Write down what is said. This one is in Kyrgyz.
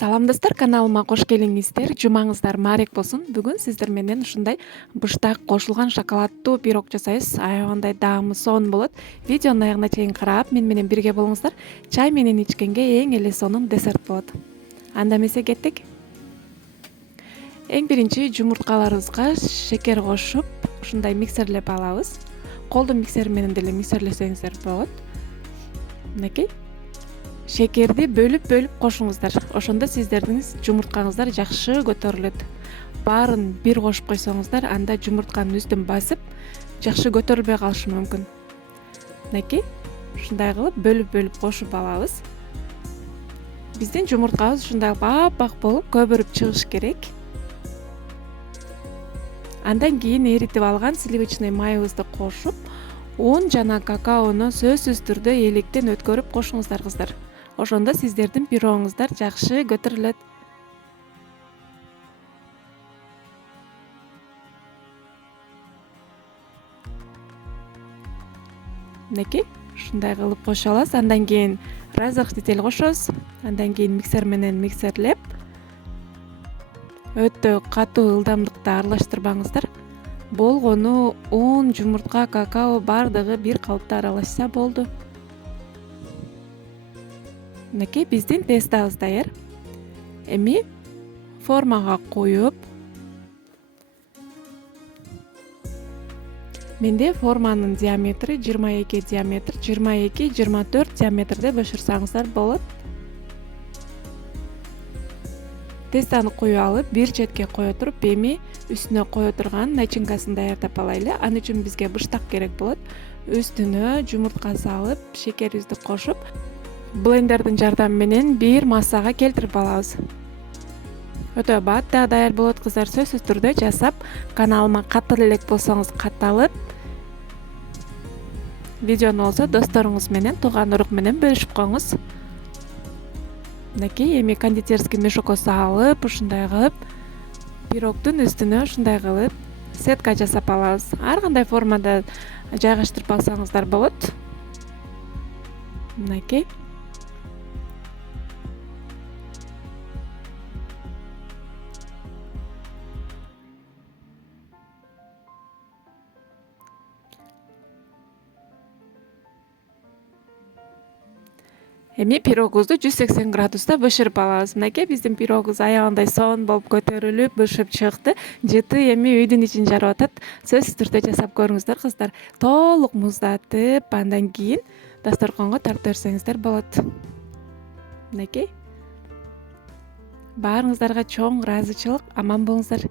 Салам достор, каналыма кош келиңиздер. Жумаңыздар маарек болсун. Бүгүн сиздер менен ушундай быштак кошулган шоколаддуу пирог жасайбыз. Аябагандай даамы сонун болот. Видеонун аягына чейин карап, мен менен бирге болуңуздар. Чай менен ичкенге эң эле сонун десерт болот. Анда эмесе кеттик. Эң биринчи жумурткаларыбызга шекер кошуп, ушундай миксерлеп алабыз. Колдун миксери менен деле миксерлесеңиздер болот. Мынакей. Шекерди бөлүп кошуңуздар. Ошондо сиздердин жумурткаңыздар жакшы көтөрүлөт. Баарын бир кошуп койсоңуздар, анда жумуртканын үстүн басып, жакшы көтөрүлбөй калышы мүмкүн. Мынакей, ушундай кылып бөлүп кошуп алабыз. Биздин жумурткабыз ушундай аппак болуп көбүрүп чыгыш керек. Андан кийин эритип алган сливочный майыбызды кошуп, un жана какаону сөзсүз түрдө электен өткөрүп кошуңуздар кыздар. Ошондо сиздердин пирогуңуздар жакшы көтөрүлөт. Мынакей, ушундай кылып кошо аласыз. Андан кийин разрыхтитель кошосуз. Андан кийин миксер менен миксерлеп, өтө катуу ылдамдыкта аралаштырбаңыздар. Болгону un, жумуртка, какао бардыгы бир калыпта аралашса болду. Мынакей, биздин тестабыз даяр. Эми формага коюп, менде форманын диаметри 22 диаметр, 22-24 диаметрде бышырсаңыздар болот. Тестаны куюп алып, бир четке кое туруп, эми үстүнө кое турган начинкасын даярдап алайлы. Аны үчүн бизге быштак керек болот. Үстүнө жумуртка салып, шекерибизди кошуп, блендердин жардамы менен бир массага келтирип алабыз. Өтө бат да даяр болот кыздар. Сөзсүз түрдө жасап, каналыма каттал элек болсоңуз катталып, видеону болсо досторуңуз менен, тууган урук менен бөлүшүп коюңуз. Мынакей, эми кондитерский мешокко салып, ушундай кылып пирогдун үстүнө ушундай кылып сетка жасап алабыз. Ар кандай формада жайгаштырып алсаңыздар болот. Мынакей. Эми пирогубузду 180 градуста бышырып алабыз. Мынакей, биздин пирогубуз аябагандай сонун болуп көтөрүлүп, бышып чыкты. Жыты эми үйдүн ичин жарып атат. Сөзсүз түрдө жасап көрүңүздөр кыздар. Толук муздатып, андан кийин дасторконго тартып берсеңиздер болот. Мынакей. Баарыңыздарга чоң ыраазычылык. Аман болуңуздар.